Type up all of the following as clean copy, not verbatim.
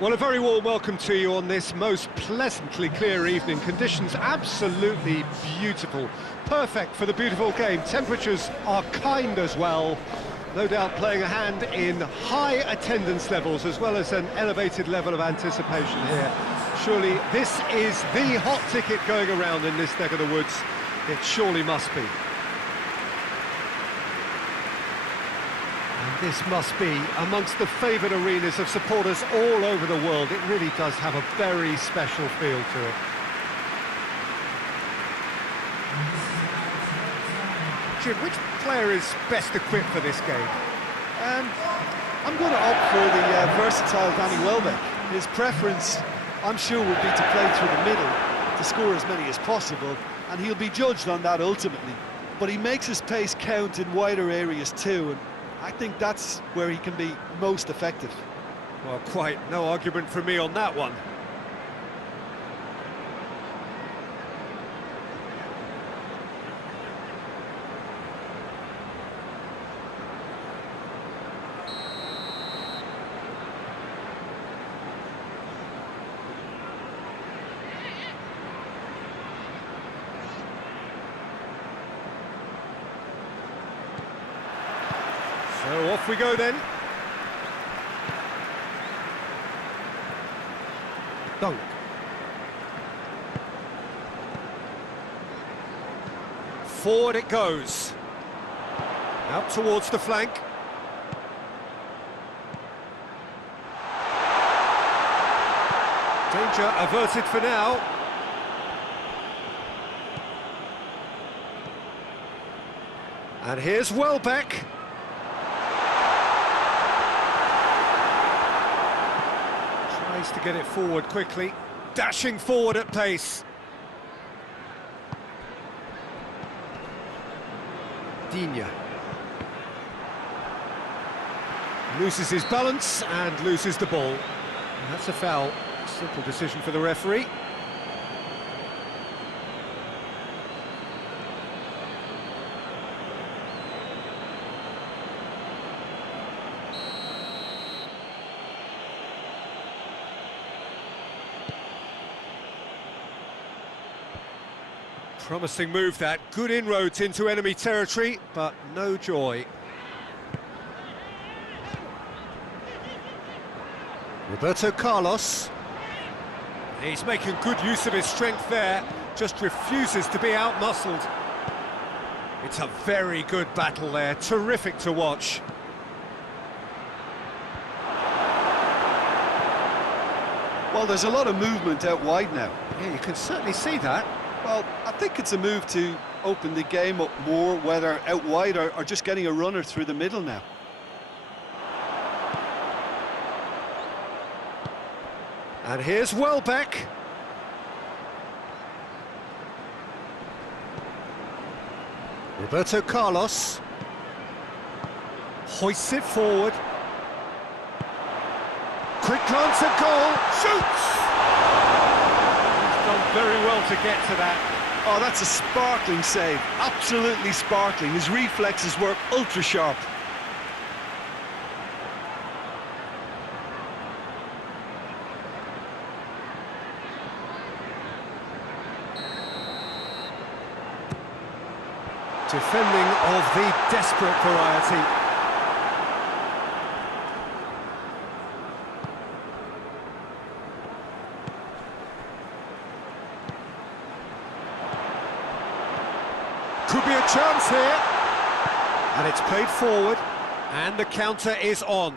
Well, a very warm welcome to you on this most pleasantly clear evening. Conditions absolutely beautiful. Perfect for the beautiful game. Temperatures are kind as well. No doubt playing a hand in high attendance levels as well as an elevated level of anticipation here. Surely this is the hot ticket going around in this neck of the woods. It surely must be. And this must be amongst the favoured arenas of supporters all over the world. It really does have a very special feel to it. Jim, which player is best equipped for this game? I'm going to opt for the versatile Danny Welbeck. His preference, I'm sure, would be to play through the middle, to score as many as possible, and he'll be judged on that ultimately. But he makes his pace count in wider areas too, and I think that's where he can be most effective. Well, quite no argument from me on that one. So off we go then. Dunk. Forward it goes. Out towards the flank. Danger averted for now. And here's Welbeck. To get it forward quickly, dashing forward at pace. Digne loses his balance and loses the ball. And that's a foul. Simple decision for the referee. Promising move that, good inroads into enemy territory, but no joy. Roberto Carlos. He's making good use of his strength there, just refuses to be out-muscled. It's a very good battle there, terrific to watch. Well, there's a lot of movement out wide now. Yeah, you can certainly see that. Well, I think it's a move to open the game up more, whether out wide or just getting a runner through the middle now. And here's Welbeck. Roberto Carlos. Hoists it forward. Quick glance at goal. Shoots! Done very well to get to that. Oh, that's a sparkling save, absolutely sparkling. His reflexes work ultra sharp. Defending of the desperate variety. Could be a chance here. And it's played forward, and the counter is on.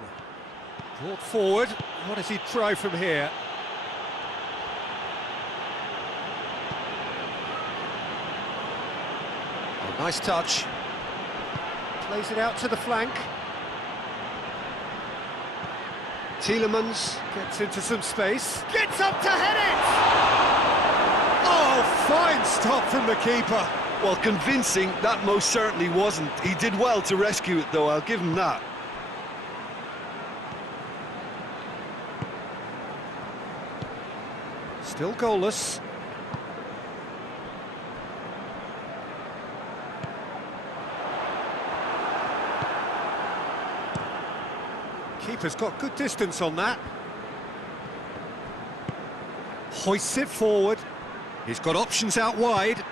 Brought forward, what does he try from here? Oh, nice touch. Plays it out to the flank. Tielemans gets into some space. Gets up to head it! Oh, fine stop from the keeper. Well, convincing, that most certainly wasn't. He did well to rescue it, though, I'll give him that. Still goalless. Keeper's got good distance on that. Hoists it forward. He's got options out wide.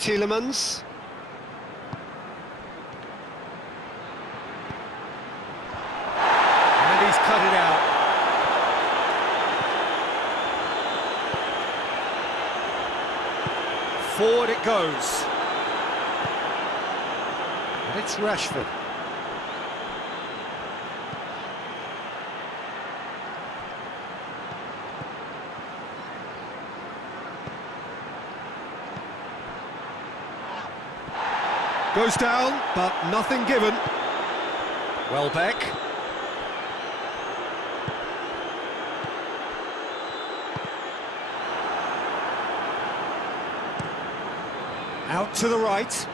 Tielemans. And he's cut it out. Forward it goes. And it's Rashford. Goes down, but nothing given. Welbeck. Out to the right.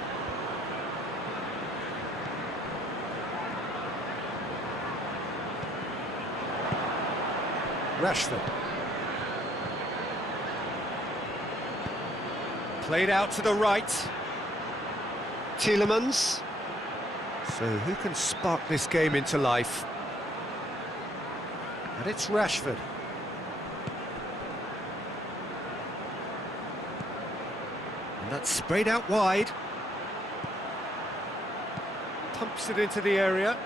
Rashford. Played out to the right. Tielemans. So who can spark this game into life? And it's Rashford. And that's sprayed out wide. Pumps it into the area.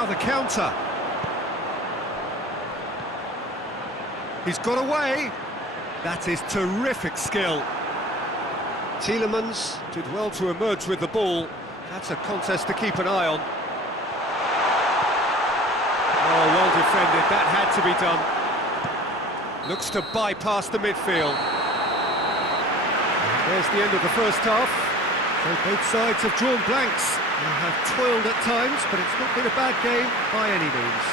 Now the counter. He's got away. That is terrific skill. Tielemans did well to emerge with the ball. That's a contest to keep an eye on. Oh, well defended. That had to be done. Looks to bypass the midfield. There's the end of the first half. So both sides have drawn blanks. They have toiled at times, but it's not been a bad game by any means.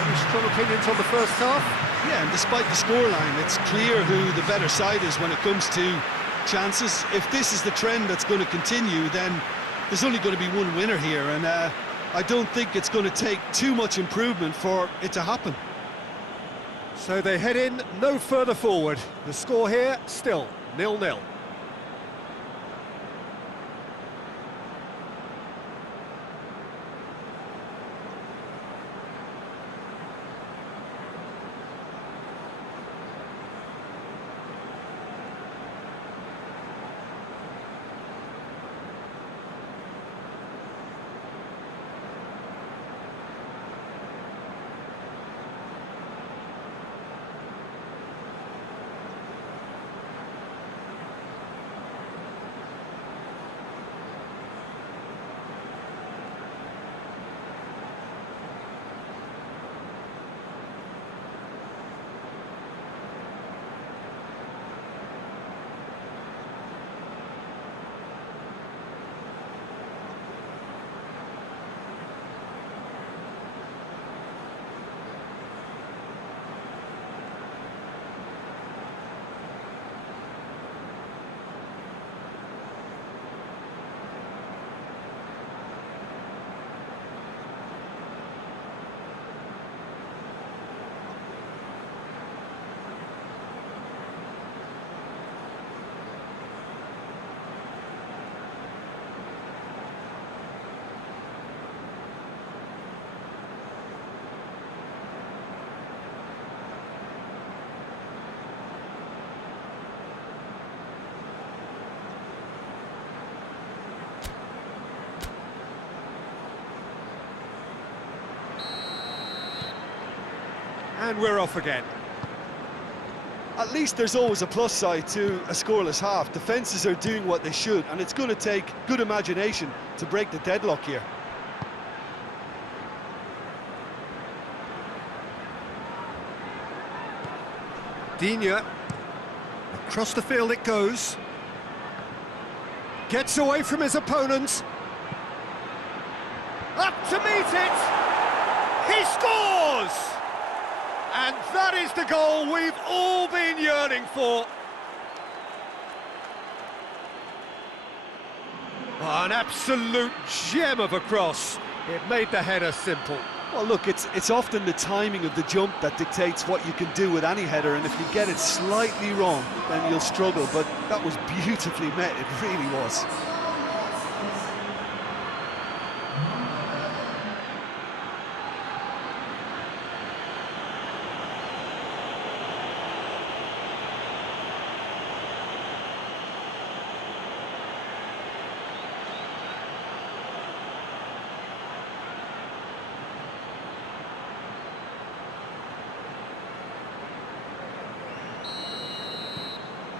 Any strong opinions on the first half? Yeah, and despite the scoreline, it's clear who the better side is when it comes to chances. If this is the trend that's going to continue, then there's only going to be one winner here, and I don't think it's going to take too much improvement for it to happen. So they head in no further forward. The score here still 0-0. And we're off again. At least there's always a plus side to a scoreless half. Defences are doing what they should, and it's going to take good imagination to break the deadlock here. Digne. Across the field it goes. Gets away from his opponents. Up to meet it! He scores! And that is the goal we've all been yearning for. Oh, an absolute gem of a cross. It made the header simple. Well, look, it's often the timing of the jump that dictates what you can do with any header, and if you get it slightly wrong, then you'll struggle, but that was beautifully met, it really was.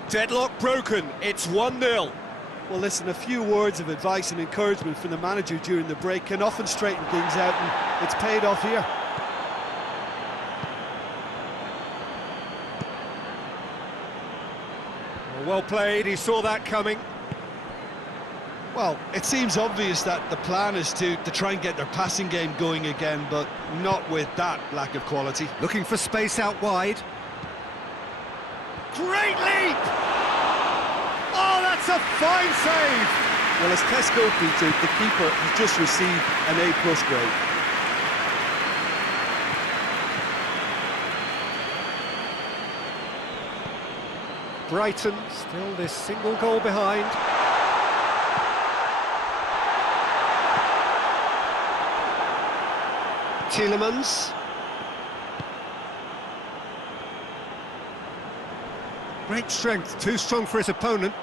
Deadlock broken, it's 1-0. Well, listen, a few words of advice and encouragement from the manager during the break can often straighten things out, and it's paid off here. Well played, he saw that coming. Well, it seems obvious that the plan is to try and get their passing game going again, but not with that lack of quality. Looking for space out wide. Great leap! Oh, that's a fine save! Well, as Tesco featured, the keeper has just received an A+ grade. Brighton still this single goal behind. Tielemans. Great strength, too strong for his opponent.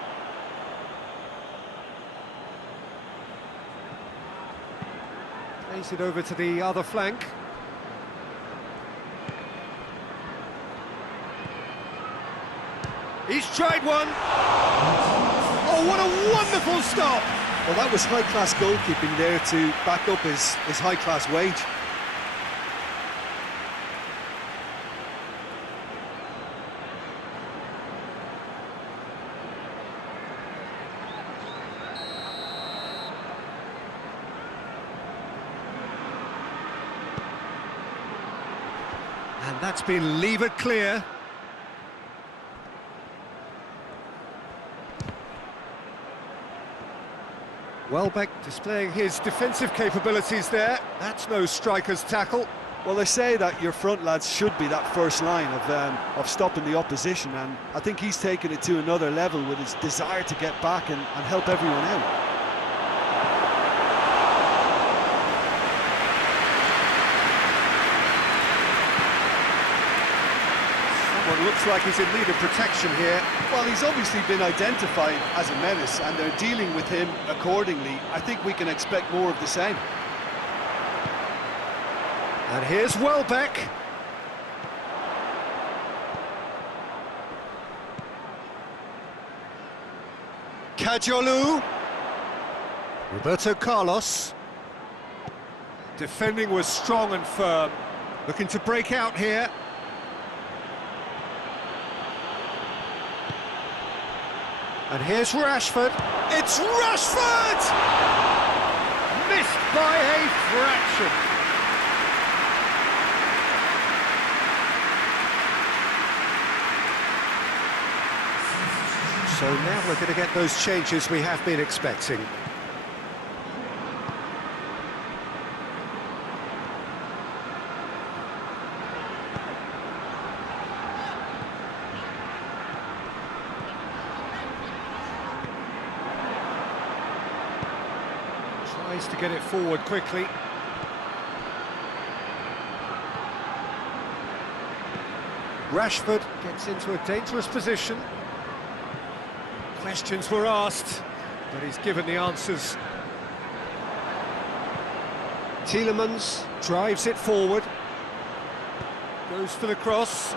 Plays Plays it over to the other flank. He's tried one. Oh, what a wonderful stop! Well, that was high-class goalkeeping there to back up his high-class wage. And that's been levered clear. Welbeck displaying his defensive capabilities there. That's no striker's tackle. Well, they say that your front lads should be that first line of stopping the opposition, and I think he's taken it to another level with his desire to get back and help everyone out. Looks like he's in need of protection here. Well, he's obviously been identified as a menace, and they're dealing with him accordingly. I think we can expect more of the same. And here's Welbeck. Kajolu. Roberto Carlos. Defending was strong and firm. Looking to break out here. And here's Rashford. It's Rashford! Missed by a fraction. So now we're going to get those changes we have been expecting. Tries to get it forward quickly. Rashford gets into a dangerous position. Questions were asked, but he's given the answers. Tielemans drives it forward. Goes for the cross.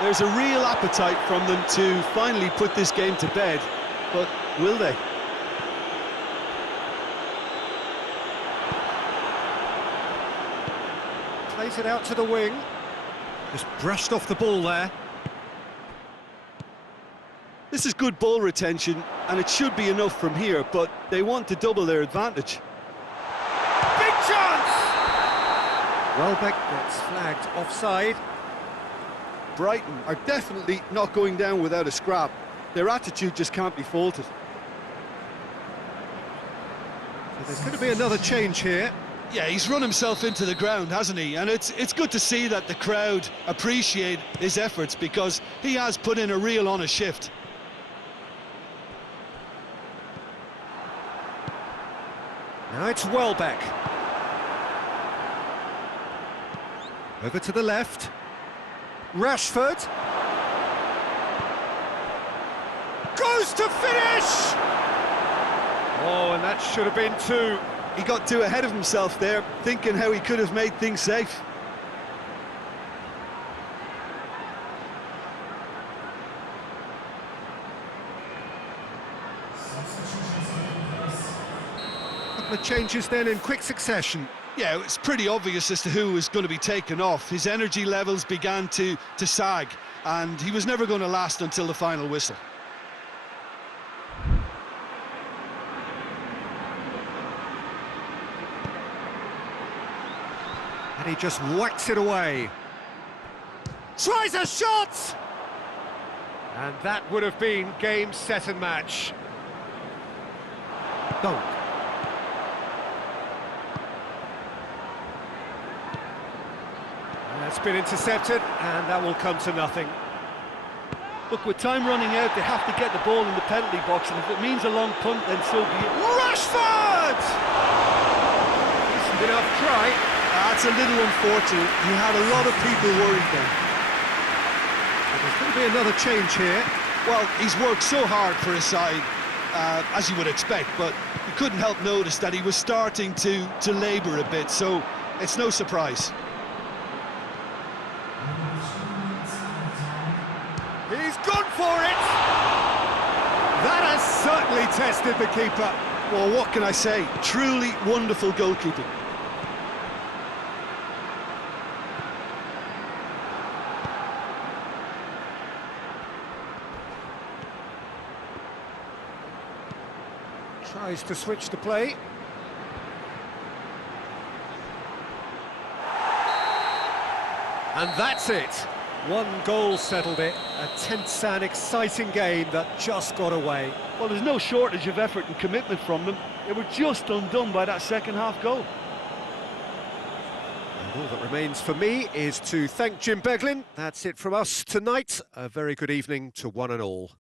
There's a real appetite from them to finally put this game to bed, but will they? Plays it out to the wing. Just brushed off the ball there. This is good ball retention, and it should be enough from here, but they want to double their advantage. Big chance! Welbeck gets flagged offside. Brighton are definitely not going down without a scrap. Their attitude just can't be faulted. So there's going to be another change here. Yeah, he's run himself into the ground, hasn't he? And it's good to see that the crowd appreciate his efforts, because he has put in a real honest shift. Now it's Welbeck. Over to the left. Rashford. Goes to finish! Oh, and that should have been two. He got too ahead of himself there, thinking how he could have made things safe. Couple of changes then in quick succession. Yeah, it's pretty obvious as to who was going to be taken off. His energy levels began to sag, and he was never going to last until the final whistle. And he just whacks it away. Tries a shot! And that would have been game, set and match. Dunk. That's been intercepted, and that will come to nothing. Look, with time running out, they have to get the ball in the penalty box, and if it means a long punt, then so be it. Rashford! Decent enough try. That's a little unfortunate. He had a lot of people worried then. But there's going to be another change here. Well, he's worked so hard for his side. as you would expect, but you couldn't help notice that he was starting to labour a bit, so it's no surprise. He's gone for it! That has certainly tested the keeper. Well, what can I say? Truly wonderful goalkeeping. Tries to switch the play. And that's it. One goal settled it. A tense and exciting game that just got away. Well, there's no shortage of effort and commitment from them. They were just undone by that second-half goal. And all that remains for me is to thank Jim Beglin. That's it from us tonight. A very good evening to one and all.